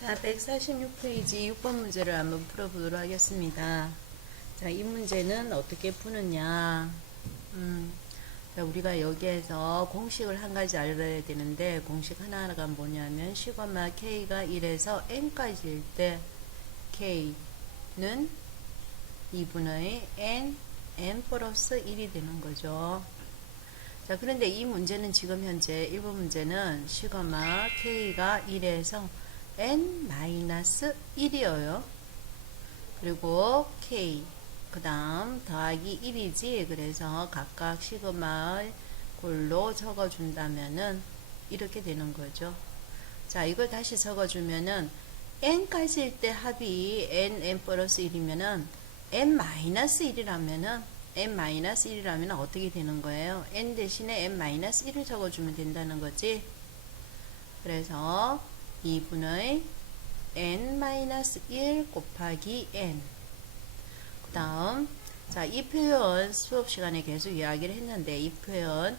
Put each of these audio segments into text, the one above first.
자, 146페이지 6번 문제를 한번 풀어보도록 하겠습니다. 자, 이 문제는 어떻게 푸느냐. 자, 우리가 여기에서 공식을 한 가지 알아야 되는데, 공식 하나가 뭐냐면, 시그마 K가 1에서 N까지일 때, K는 2분의 N 플러스 1이 되는 거죠. 자, 그런데 이 문제는 지금 현재 1번 문제는 시그마 K가 1에서 n-1이에요. 그리고 k 그 다음 더하기 1이지. 그래서 각각 시그마 골로 적어준다면은 이렇게 되는 거죠. 자, 이걸 다시 적어주면은 n까지일 때 합이 n 플러스 1이면은 n-1이라면은 n-1이라면 어떻게 되는 거예요? n 대신에 n-1을 적어주면 된다는 거지. 그래서 2분의 n-1 곱하기 n. 그 다음, 자, 이 표현 수업 시간에 계속 이야기를 했는데, 이 표현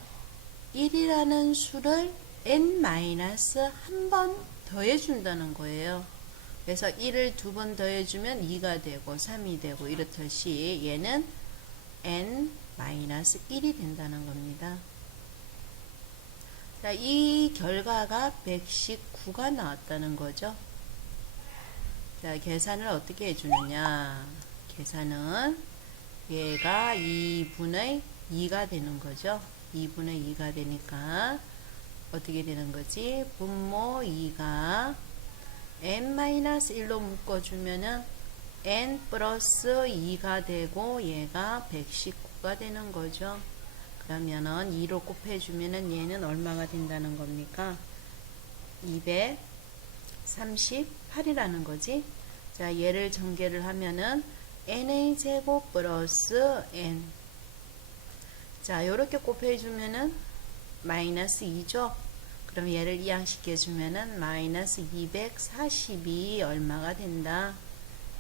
1이라는 수를 n-한 번 더해준다는 거예요. 그래서 1을 두 번 더해주면 2가 되고 3이 되고 이렇듯이 얘는 n-1이 된다는 겁니다. 자, 이 결과가 119가 나왔다는 거죠. 자, 계산을 어떻게 해주느냐. 계산은 얘가 2분의 2가 되는 거죠. 2분의 2가 되니까 어떻게 되는 거지? 분모 2가 n-1로 묶어주면은 n 플러스 2가 되고 얘가 119가 되는 거죠. 그러면은 2로 곱해주면은 얘는 얼마가 된다는 겁니까? 238이라는 거지. 자, 얘를 전개를 하면은 n의 제곱 플러스 n. 자, 요렇게 곱해주면은 마이너스 2죠. 그럼 얘를 이항시켜주면은 마이너스 240이 얼마가 된다?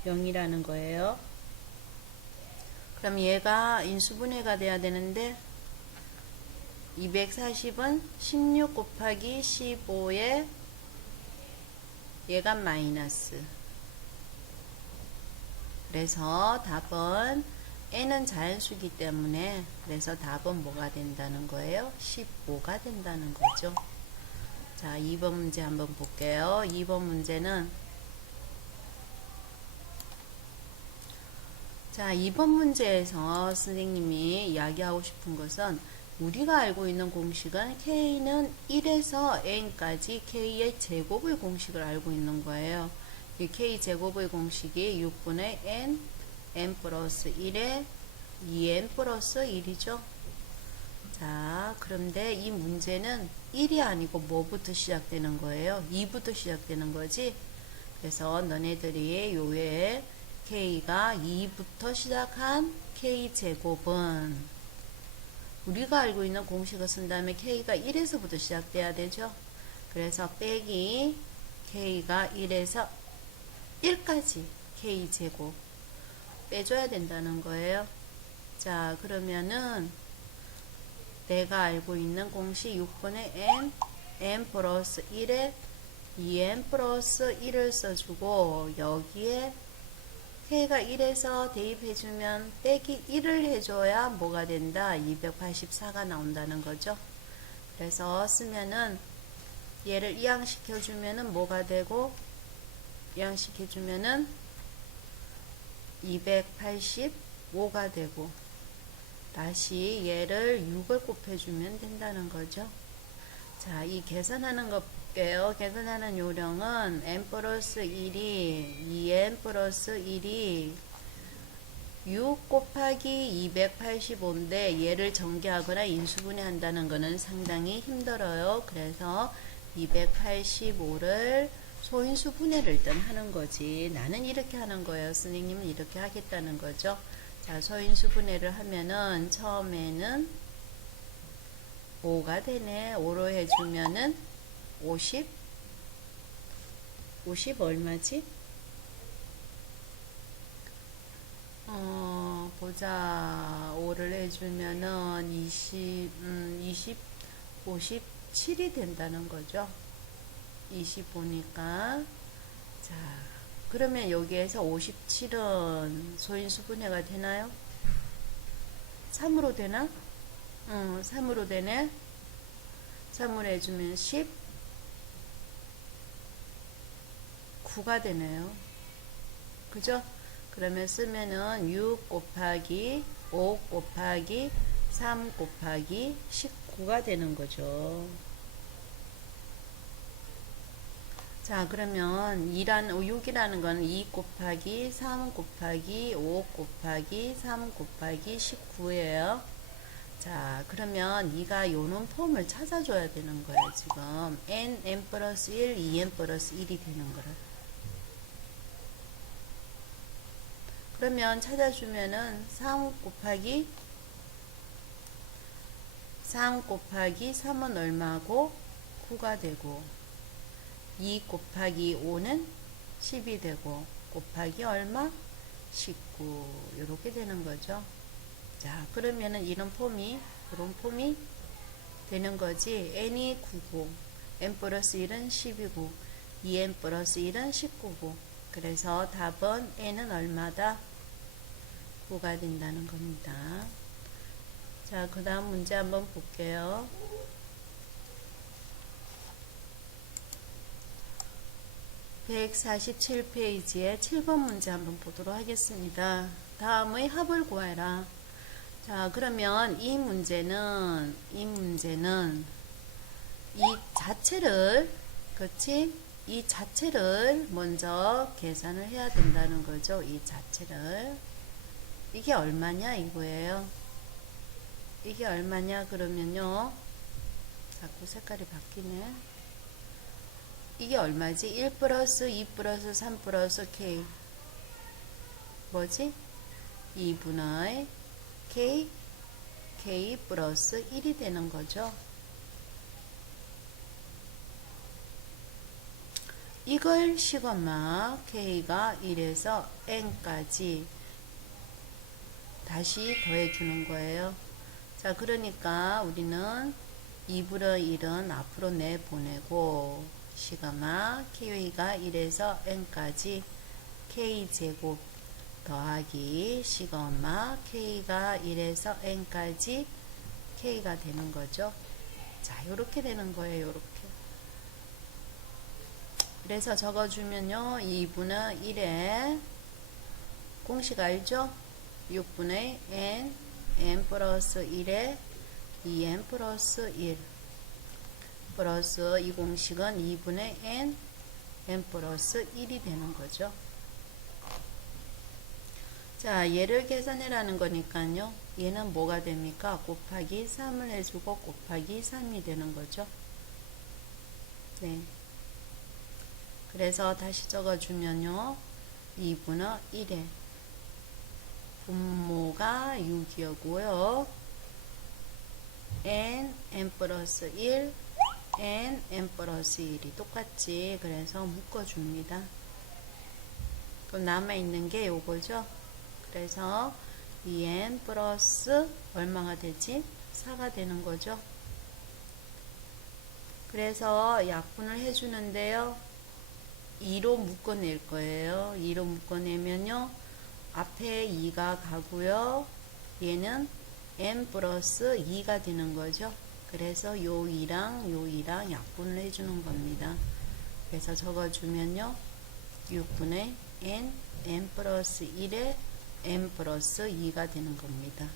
0이라는 거예요. 그럼 얘가 인수분해가 돼야 되는데 240은 16 곱하기 15에 얘가 마이너스. 그래서 답은 n은 자연수기 때문에 그래서 답은 뭐가 된다는 거예요? 15가 된다는 거죠. 자, 2번 문제 한번 볼게요. 2번 문제는 자, 2번 문제에서 선생님이 이야기하고 싶은 것은 우리가 알고 있는 공식은 K는 1에서 N까지 K의 제곱의 공식을 알고 있는 거예요. 이 K 제곱의 공식이 6분의 N 플러스 1에 2N 플러스 1이죠. 자, 그런데 이 문제는 1이 아니고 뭐부터 시작되는 거예요? 2부터 시작되는 거지. 그래서 너네들이 요 외에 K가 2부터 시작한 K제곱은 우리가 알고 있는 공식을 쓴 다음에 K가 1에서부터 시작돼야 되죠. 그래서 빼기 K가 1에서 1까지 K제곱 빼줘야 된다는 거예요. 자, 그러면은 내가 알고 있는 공식 6분의 n 플러스 1에 2n 플러스 1을 써주고 여기에 K가 1에서 대입해주면 빼기 1을 해줘야 뭐가 된다? 284가 나온다는 거죠. 그래서 쓰면은 얘를 이항시켜주면은 뭐가 되고 이항시켜주면은 285가 되고 다시 얘를 6을 곱해주면 된다는 거죠. 자, 이 계산하는 거 볼게요. 계산하는 요령은 n 플러스 1이 2n 플러스 1이 6 곱하기 285인데 얘를 전개하거나 인수분해 한다는 거는 상당히 힘들어요. 그래서 285를 소인수 분해를 일단 하는 거지. 나는 이렇게 하는 거예요. 선생님은 이렇게 하겠다는 거죠. 자, 소인수 분해를 하면은 처음에는 5가 되네. 5로 해주면은 50 얼마지? 보자. 5를 해주면은 57이 된다는 거죠. 25니까 자, 그러면 여기에서 57은 소인수분해가 되나요? 3으로 되나? 3으로 되네. 3으로 해주면 10, 9가 되네요. 그죠? 그러면 쓰면은 6 곱하기 5 곱하기 3 곱하기 19가 되는 거죠. 자, 그러면 6이라는 건 2 곱하기 3 곱하기 5 곱하기 3 곱하기 19예요. 자, 그러면 네가 요놈 폼을 찾아줘야 되는 거야, 지금. n 플러스 1, 2n 플러스 1이 되는 거라. 그러면 찾아주면은 3 곱하기 3은 얼마고? 9가 되고, 2 곱하기 5는 10이 되고, 곱하기 얼마? 19. 이렇게 되는 거죠. 자, 그러면은 이런 폼이 되는 거지. n이 9고, n 플러스 1은 10이고, 2n 플러스 1은 19고, 그래서 답은 n은 얼마다? 9가 된다는 겁니다. 자, 그 다음 문제 한번 볼게요. (147페이지에) 7번 문제 한번 보도록 하겠습니다. 다음의 합을 구해라. 자, 그러면 이 문제는 이 자체를, 그렇지? 이 자체를 먼저 계산을 해야 된다는 거죠. 이 자체를. 이게 얼마냐 이거예요. 이게 얼마냐 그러면요. 자꾸 색깔이 바뀌네. 이게 얼마지? 1 플러스 2 플러스 3 플러스 k. 뭐지? 2분의 k 플러스 1이 되는 거죠. 이걸 시그마 k가 1에서 n까지 다시 더해주는 거예요. 자, 그러니까 우리는 2분의 1은 앞으로 내보내고, 시그마 k가 1에서 n까지 k제곱 더하기 시그마 k가 1에서 n까지 k가 되는 거죠. 자, 요렇게 되는 거예요. 요렇게. 그래서 적어주면요. 2분의 1에 공식 알죠? 6분의 n 플러스 1에 2n 플러스 1 플러스 이 공식은 2분의 n 플러스 1이 되는 거죠. 자, 얘를 계산해라는 거니까요. 얘는 뭐가 됩니까? 곱하기 3을 해주고 곱하기 3이 되는 거죠. 네. 그래서 다시 적어주면요. 2분의 1에 분모가 6이었고요. n 플러스 1, n 플러스 1이 똑같지. 그래서 묶어줍니다. 그럼 남아있는 게 요거죠. 그래서 2n 플러스 얼마가 되지? 4가 되는 거죠. 그래서 약분을 해주는데요. 2로 묶어낼 거예요. 2로 묶어내면요. 앞에 2가 가고요. 얘는 n 플러스 2가 되는 거죠. 그래서 요 2랑 약분을 해주는 겁니다. 그래서 적어주면요. 6분의 n 플러스 1에 n 플러스 2가 되는 겁니다.